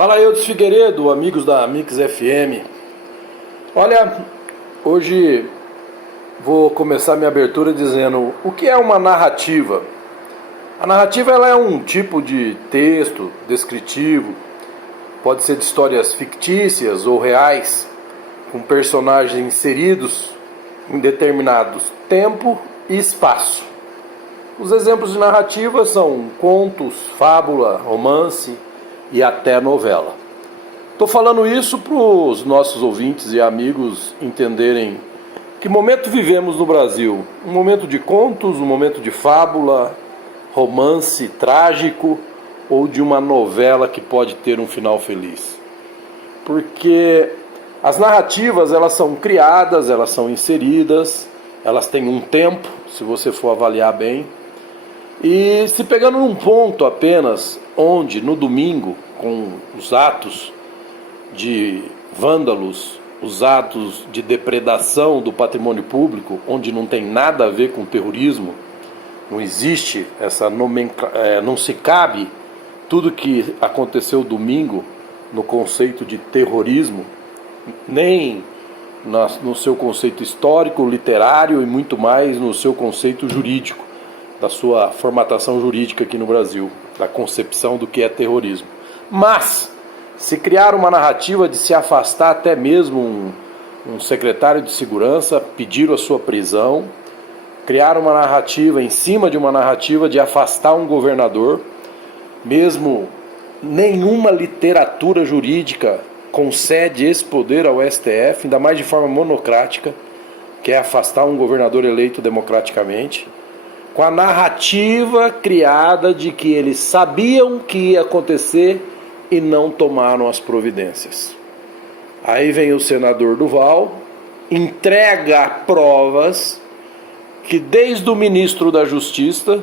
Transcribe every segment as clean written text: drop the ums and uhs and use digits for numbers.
Fala aí, Eudes Figueiredo, amigos da Mix FM. Olha, hoje vou começar minha abertura dizendo o que é uma narrativa. A narrativa ela é um tipo de texto descritivo, pode ser de histórias fictícias ou reais, com personagens inseridos em determinados tempo e espaço. Os exemplos de narrativa são contos, fábula, romance e até novela. Estou falando isso para os nossos ouvintes e amigos entenderem que momento vivemos no Brasil. Um momento de contos, um momento de fábula, romance trágico ou de uma novela que pode ter um final feliz. Porque as narrativas elas são criadas, elas são inseridas, elas têm um tempo, se você for avaliar bem. E se pegando num ponto apenas, onde no domingo, com os atos de vândalos, os atos de depredação do patrimônio público, onde não tem nada a ver com terrorismo, não existe essa não se cabe tudo que aconteceu domingo no conceito de terrorismo, nem no seu conceito histórico, literário e muito mais no seu conceito jurídico, da sua formatação jurídica aqui no Brasil, da concepção do que é terrorismo. Mas, se criar uma narrativa de se afastar até mesmo um secretário de segurança, pedir a sua prisão, criar uma narrativa em cima de uma narrativa de afastar um governador, mesmo nenhuma literatura jurídica concede esse poder ao STF, ainda mais de forma monocrática, que é afastar um governador eleito democraticamente, com a narrativa criada de que eles sabiam que ia acontecer e não tomaram as providências. Aí vem o senador Duval, entrega provas que desde o ministro da Justiça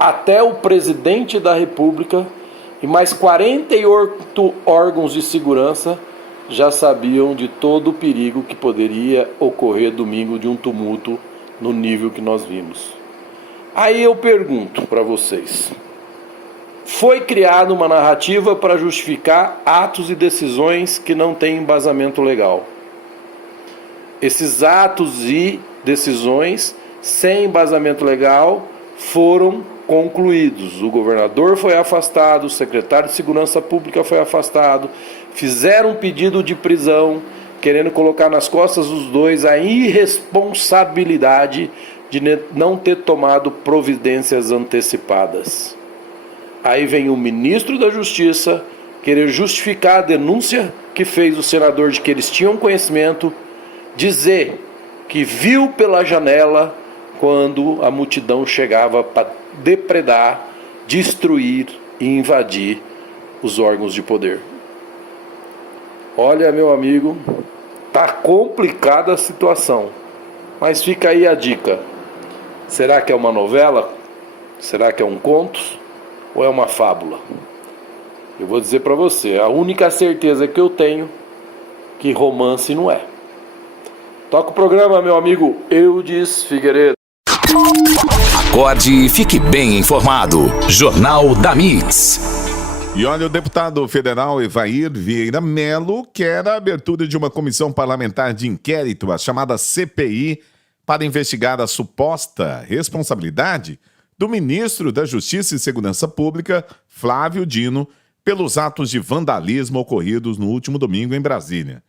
até o presidente da República e mais 48 órgãos de segurança já sabiam de todo o perigo que poderia ocorrer domingo de um tumulto no nível que nós vimos. Aí eu pergunto para vocês, foi criada uma narrativa para justificar atos e decisões que não têm embasamento legal. Esses atos e decisões sem embasamento legal foram concluídos. O governador foi afastado, o secretário de Segurança Pública foi afastado, fizeram um pedido de prisão, querendo colocar nas costas dos dois a irresponsabilidade de não ter tomado providências antecipadas. Aí vem o ministro da Justiça querer justificar a denúncia que fez o senador de que eles tinham conhecimento, dizer que viu pela janela quando a multidão chegava para depredar, destruir e invadir os órgãos de poder. Olha, meu amigo, tá complicada a situação, mas fica aí a dica. Será que é uma novela? Será que é um conto? Ou é uma fábula? Eu vou dizer para você, a única certeza que eu tenho que romance não é. Toca o programa, meu amigo Eudes Figueiredo. Acorde e fique bem informado. Jornal da Mix. E olha, o deputado federal Evair Vieira Melo quer a abertura de uma comissão parlamentar de inquérito, a chamada CPI, para investigar a suposta responsabilidade do ministro da Justiça e Segurança Pública, Flávio Dino, pelos atos de vandalismo ocorridos no último domingo em Brasília.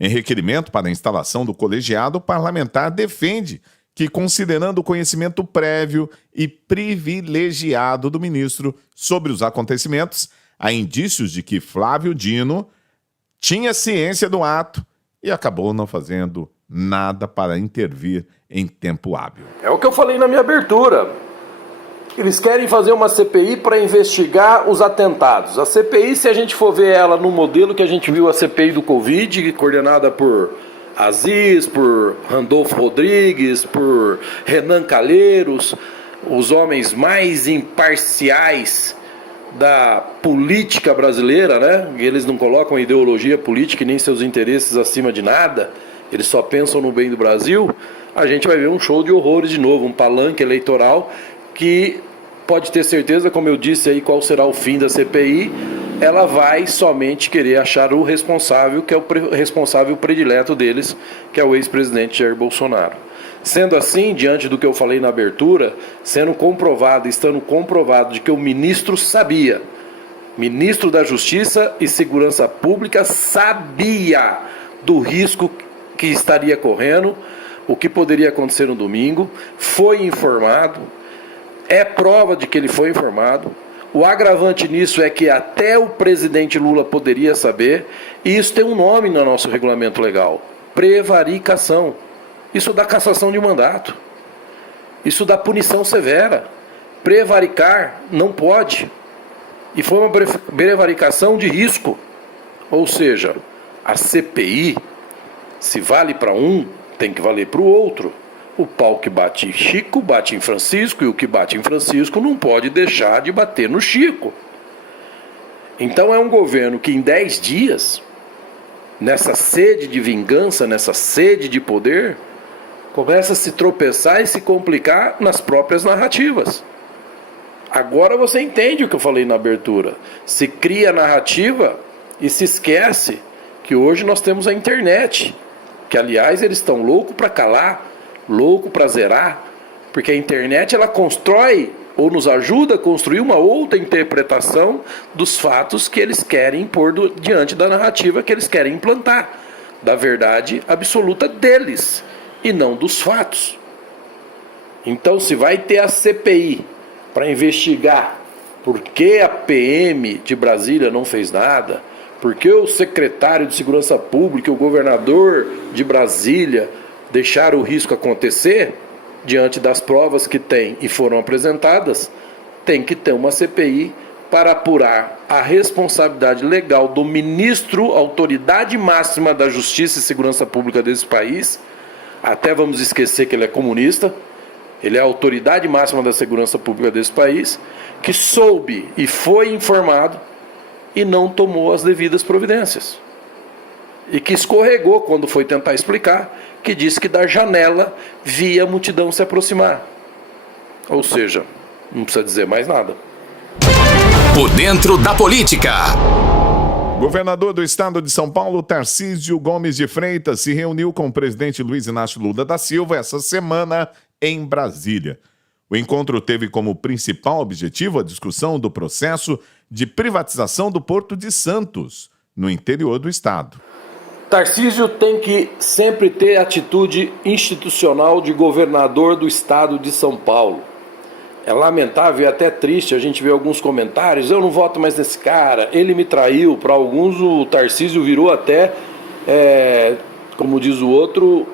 Em requerimento para a instalação do colegiado, o parlamentar defende que, considerando o conhecimento prévio e privilegiado do ministro sobre os acontecimentos, há indícios de que Flávio Dino tinha ciência do ato e acabou não fazendo nada para intervir em tempo hábil. É o que eu falei na minha abertura. Eles querem fazer uma CPI para investigar os atentados. A CPI, se a gente for ver ela no modelo que a gente viu a CPI do Covid, coordenada por Aziz, por Randolfo Rodrigues, por Renan Calheiros, os homens mais imparciais da política brasileira, né? Eles não colocam ideologia política e nem seus interesses acima de nada, eles só pensam no bem do Brasil. A gente vai ver um show de horrores de novo, um palanque eleitoral que pode ter certeza, como eu disse aí, qual será o fim da CPI, ela vai somente querer achar o responsável, que é o responsável predileto deles, que é o ex-presidente Jair Bolsonaro. Sendo assim, diante do que eu falei na abertura, estando comprovado de que o ministro sabia, ministro da Justiça e Segurança Pública sabia do risco que estaria correndo, o que poderia acontecer no domingo, foi informado, é prova de que ele foi informado. O agravante nisso é que até o presidente Lula poderia saber, e isso tem um nome no nosso regulamento legal: prevaricação. Isso dá cassação de mandato. Isso dá punição severa. Prevaricar não pode. E foi uma prevaricação de risco. Ou seja, a CPI, se vale para um, tem que valer para o outro. O pau que bate em Chico, bate em Francisco, e o que bate em Francisco não pode deixar de bater no Chico. Então é um governo que em 10 dias, nessa sede de vingança, nessa sede de poder, começa a se tropeçar e se complicar nas próprias narrativas. Agora você entende o que eu falei na abertura. Se cria a narrativa e se esquece que hoje nós temos a internet, que aliás eles estão loucos para calar, louco para zerar, porque a internet ela constrói ou nos ajuda a construir uma outra interpretação dos fatos que eles querem pôr diante da narrativa que eles querem implantar, da verdade absoluta deles e não dos fatos. Então, se vai ter a CPI para investigar por que a PM de Brasília não fez nada, por que o secretário de Segurança Pública, o governador de Brasília deixaram o risco acontecer, diante das provas que tem e foram apresentadas, tem que ter uma CPI para apurar a responsabilidade legal do ministro, autoridade máxima da Justiça e Segurança Pública desse país. Até vamos esquecer que ele é comunista, ele é a autoridade máxima da segurança pública desse país, que soube e foi informado e não tomou as devidas providências. E que escorregou quando foi tentar explicar, que disse que da janela via a multidão se aproximar. Ou seja, não precisa dizer mais nada. Por dentro da política. Governador do estado de São Paulo, Tarcísio Gomes de Freitas, se reuniu com o presidente Luiz Inácio Lula da Silva essa semana em Brasília. O encontro teve como principal objetivo a discussão do processo de privatização do Porto de Santos, no interior do estado. Tarcísio tem que sempre ter atitude institucional de governador do estado de São Paulo. É lamentável e até triste a gente ver alguns comentários: eu não voto mais nesse cara, ele me traiu. Para alguns o Tarcísio virou até, como diz o outro,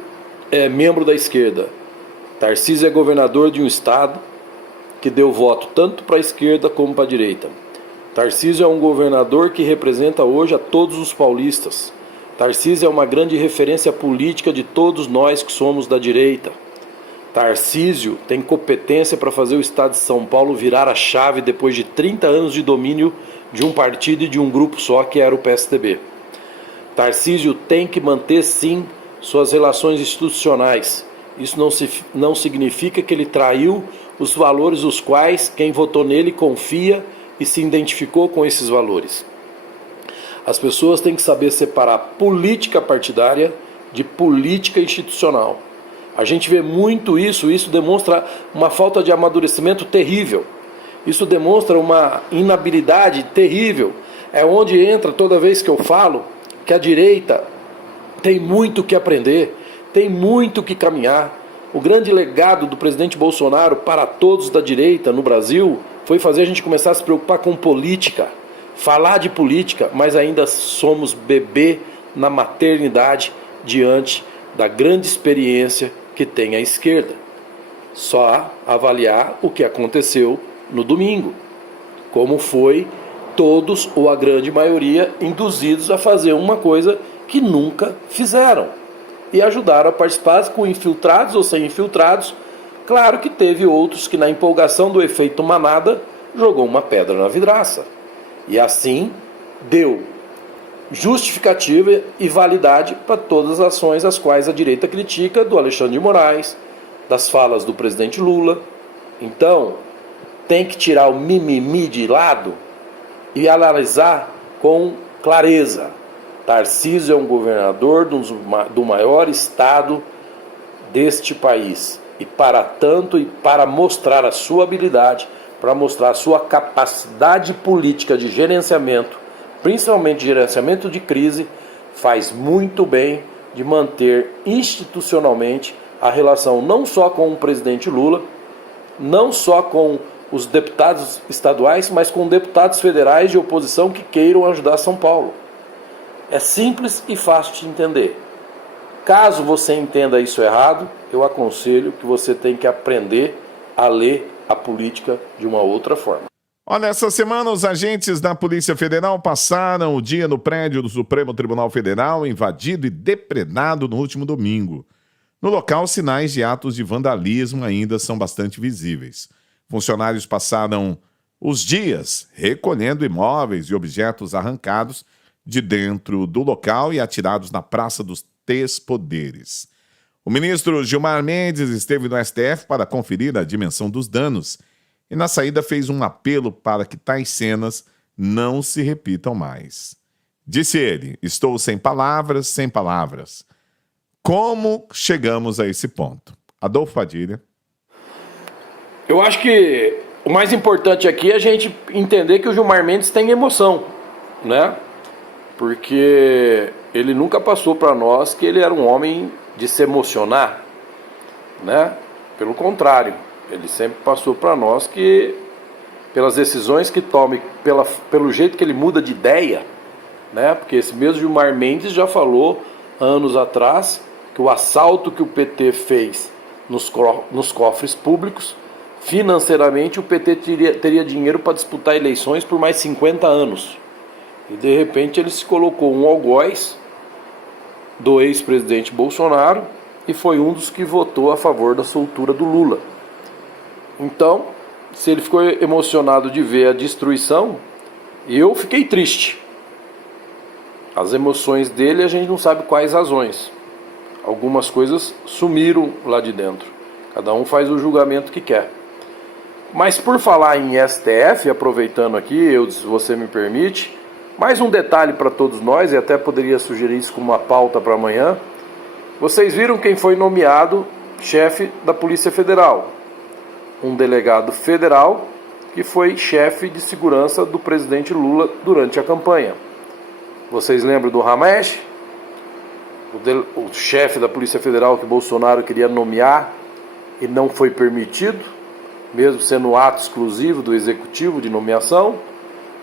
membro da esquerda. Tarcísio é governador de um estado que deu voto tanto para a esquerda como para a direita. Tarcísio é um governador que representa hoje a todos os paulistas. Tarcísio é uma grande referência política de todos nós que somos da direita. Tarcísio tem competência para fazer o estado de São Paulo virar a chave depois de 30 anos de domínio de um partido e de um grupo só, que era o PSDB. Tarcísio tem que manter, sim, suas relações institucionais. Isso não significa que ele traiu os valores os quais quem votou nele confia e se identificou com esses valores. As pessoas têm que saber separar política partidária de política institucional. A gente vê muito isso demonstra uma falta de amadurecimento terrível. Isso demonstra uma inabilidade terrível. É onde entra toda vez que eu falo que a direita tem muito que aprender, tem muito que caminhar. O grande legado do presidente Bolsonaro para todos da direita no Brasil foi fazer a gente começar a se preocupar com política, falar de política, mas ainda somos bebê na maternidade diante da grande experiência que tem a esquerda. Só avaliar o que aconteceu no domingo, como foi todos ou a grande maioria induzidos a fazer uma coisa que nunca fizeram e ajudaram a participar, com infiltrados ou sem infiltrados. Claro que teve outros que, na empolgação do efeito manada, jogou uma pedra na vidraça e assim deu justificativa e validade para todas as ações as quais a direita critica, do Alexandre de Moraes, das falas do presidente Lula. Então, tem que tirar o mimimi de lado e analisar com clareza. Tarcísio é um governador do maior estado deste país. E para tanto, e para mostrar a sua habilidade, para mostrar a sua capacidade política de gerenciamento, principalmente de gerenciamento de crise, faz muito bem de manter institucionalmente a relação não só com o presidente Lula, não só com os deputados estaduais, mas com deputados federais de oposição que queiram ajudar São Paulo. É simples e fácil de entender. Caso você entenda isso errado, eu aconselho que você tem que aprender a ler a política de uma outra forma. Olha, essa semana os agentes da Polícia Federal passaram o dia no prédio do Supremo Tribunal Federal, invadido e depredado no último domingo. No local, sinais de atos de vandalismo ainda são bastante visíveis. Funcionários passaram os dias recolhendo imóveis e objetos arrancados de dentro do local e atirados na Praça dos Três Poderes. O ministro Gilmar Mendes esteve no STF para conferir a dimensão dos danos e na saída fez um apelo para que tais cenas não se repitam mais. Disse ele: estou sem palavras, sem palavras. Como chegamos a esse ponto? Adolfo Padilha. Eu acho que o mais importante aqui é a gente entender que o Gilmar Mendes tem emoção, né? Porque ele nunca passou para nós que ele era um homem de se emocionar, né? Pelo contrário, ele sempre passou para nós que, pelas decisões que toma, pelo jeito que ele muda de ideia, né? Porque esse mesmo Gilmar Mendes já falou anos atrás que o assalto que o PT fez nos cofres públicos, financeiramente o PT teria dinheiro para disputar eleições por mais 50 anos. E de repente ele se colocou um algoz do ex-presidente Bolsonaro e foi um dos que votou a favor da soltura do Lula. Então, se ele ficou emocionado de ver a destruição, eu fiquei triste. As emoções dele a gente não sabe quais razões. Algumas coisas sumiram lá de dentro. Cada um faz o julgamento que quer. Mas por falar em STF, aproveitando aqui, se você me permite, mais um detalhe para todos nós, e até poderia sugerir isso como uma pauta para amanhã. Vocês viram quem foi nomeado chefe da Polícia Federal? Um delegado federal que foi chefe de segurança do presidente Lula durante a campanha. Vocês lembram do Ramesh? O chefe da Polícia Federal que Bolsonaro queria nomear e não foi permitido, mesmo sendo um ato exclusivo do executivo de nomeação.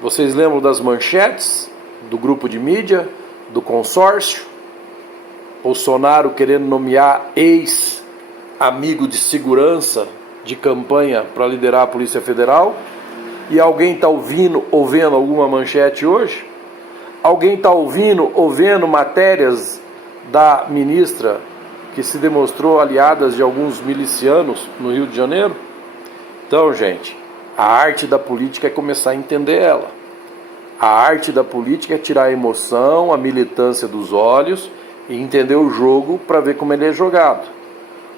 Vocês lembram das manchetes do grupo de mídia, do consórcio? Bolsonaro querendo nomear ex-amigo de segurança de campanha para liderar a Polícia Federal? E alguém está ouvindo ou vendo alguma manchete hoje? Alguém está ouvindo ou vendo matérias da ministra que se demonstrou aliadas de alguns milicianos no Rio de Janeiro? Então, gente, a arte da política é começar a entender ela. A arte da política é tirar a emoção, a militância dos olhos e entender o jogo para ver como ele é jogado.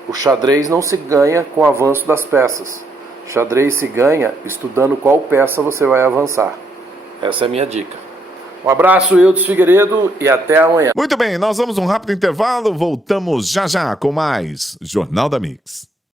O xadrez não se ganha com o avanço das peças. O xadrez se ganha estudando qual peça você vai avançar. Essa é a minha dica. Um abraço, Eudes Figueiredo, e até amanhã. Muito bem, nós vamos um rápido intervalo, voltamos já já com mais Jornal da Mix.